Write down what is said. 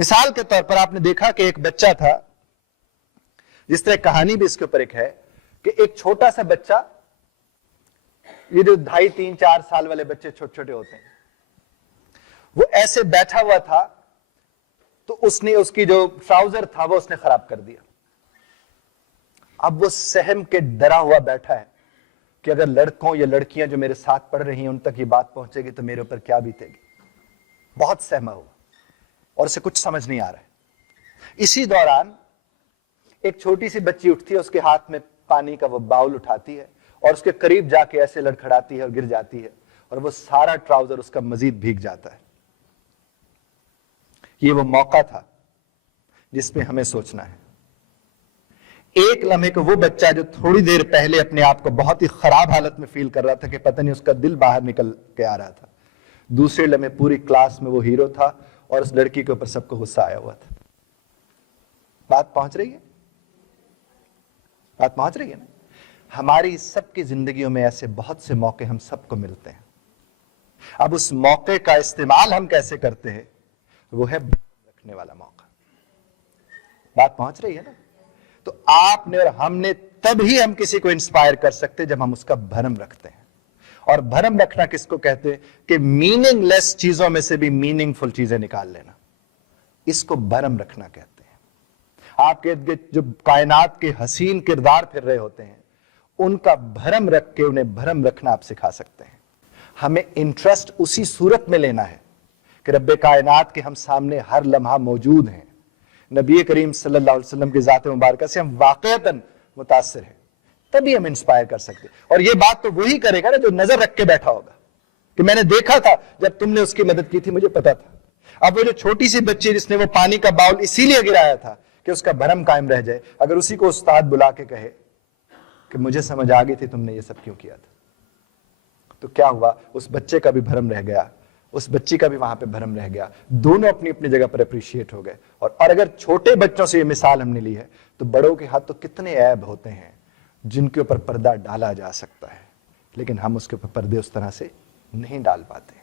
مثال کے طور پر آپ نے دیکھا کہ ایک بچہ تھا، جس طرح کہانی بھی اس کے اوپر ایک ہے کہ ایک چھوٹا سا بچہ، یہ جو 2.5 3 4 سال والے بچے چھوٹے چھوٹے ہوتے ہیں، وہ ایسے بیٹھا ہوا تھا تو اس نے اس کی جو ٹراؤزر تھا وہ اس نے خراب کر دیا. اب وہ سہم کے ڈرا ہوا بیٹھا ہے کہ اگر لڑکوں یا لڑکیاں جو میرے ساتھ پڑھ رہی ہیں ان تک یہ بات پہنچے گی تو میرے اوپر کیا بیتے گی. بہت سہما ہوا اور اسے کچھ سمجھ نہیں آ رہا ہے. اسی دوران ایک چھوٹی سی بچی اٹھتی ہے، اس کے ہاتھ میں پانی کا وہ باؤل اٹھاتی ہے اور اس کے قریب جا کے ایسے لڑکھڑاتی ہے اور گر جاتی ہے، اور وہ سارا ٹراؤزر اس کا مزید بھیگ جاتا ہے. یہ وہ موقع تھا جس میں ہمیں سوچنا ہے. ایک لمحے کو وہ بچہ جو تھوڑی دیر پہلے اپنے آپ کو بہت ہی خراب حالت میں فیل کر رہا تھا کہ پتہ نہیں اس کا دل باہر نکل کے آ رہا تھا، دوسرے لمحے پوری کلاس میں وہ ہیرو تھا اور اس لڑکی کے اوپر سب کو غصہ آیا ہوا تھا. بات پہنچ رہی ہے؟ بات پہنچ رہی ہے نا؟ ہماری سب کی زندگیوں میں ایسے بہت سے موقع ہم سب کو ملتے ہیں. اب اس موقع کا استعمال ہم کیسے کرتے ہیں، وہ ہے رکھنے والا موقع. بات پہنچ رہی ہے نا؟ تو آپ نے اور ہم نے تب ہی ہم کسی کو انسپائر کر سکتے جب ہم اس کا بھرم رکھتے ہیں. اور بھرم رکھنا کس کو کہتے ہیں؟ کہ میننگ لیس چیزوں میں سے بھی میننگ فل چیزیں نکال لینا، اس کو بھرم رکھنا کہتے ہیں. آپ کے جو کائنات کے حسین کردار پھر رہے ہوتے ہیں، ان کا بھرم رکھ کے انہیں بھرم رکھنا آپ سکھا سکتے ہیں. ہمیں انٹرسٹ اسی صورت میں لینا ہے کہ رب کائنات کے ہم سامنے ہر لمحہ موجود ہیں. نبی کریم صلی اللہ علیہ وسلم کی ذات مبارکہ سے ہم واقعتاً متاثر ہیں، تبھی ہم انسپائر کر سکتے. اور یہ بات تو وہی کرے گا نا جو نظر رکھ کے بیٹھا ہوگا کہ میں نے دیکھا تھا جب تم نے اس کی مدد کی تھی، مجھے پتا تھا. اب وہ جو چھوٹی سی بچی جس نے وہ پانی کا باؤل اسی لیے گرایا تھا کہ اس کا بھرم قائم رہ جائے، اگر اسی کو استاد بلا کے کہے کہ مجھے سمجھ آ گئی تھی تم نے یہ سب کیوں کیا تھا، تو کیا ہوا؟ اس بچے کا بھی بھرم رہ گیا، اس بچی کا بھی وہاں پہ بھرم رہ گیا. دونوں اپنی اپنی جگہ پر اپریشیٹ ہو گئے. اور اگر چھوٹے بچوں سے یہ مثال ہم نے لی ہے تو بڑوں کے ہاتھ تو کتنے عیب ہوتے ہیں جن کے اوپر پردہ ڈالا جا سکتا ہے، لیکن ہم اس کے اوپر پردے اس طرح سے نہیں ڈال پاتے.